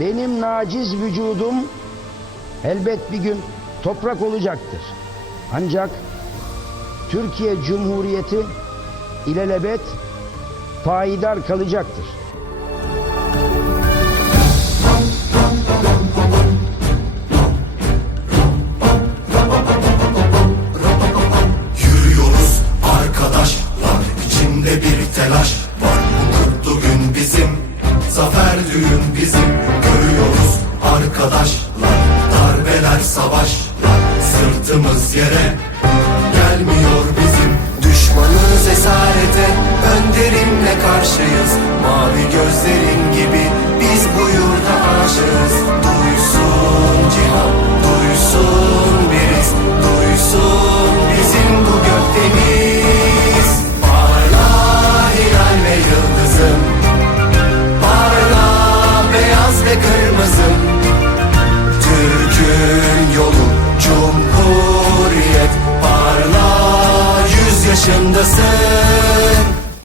Benim naciz vücudum elbet bir gün toprak olacaktır. Ancak Türkiye Cumhuriyeti ilelebet payidar kalacaktır. Yürüyoruz arkadaşlar içimde bir telaş var Bu kutlu gün bizim Zafer düğün bizim Sırtımız yere. Gelmiyor bizim Düşmanız esarete. Önderimle karşıyız. Mavi gözlerin başındasın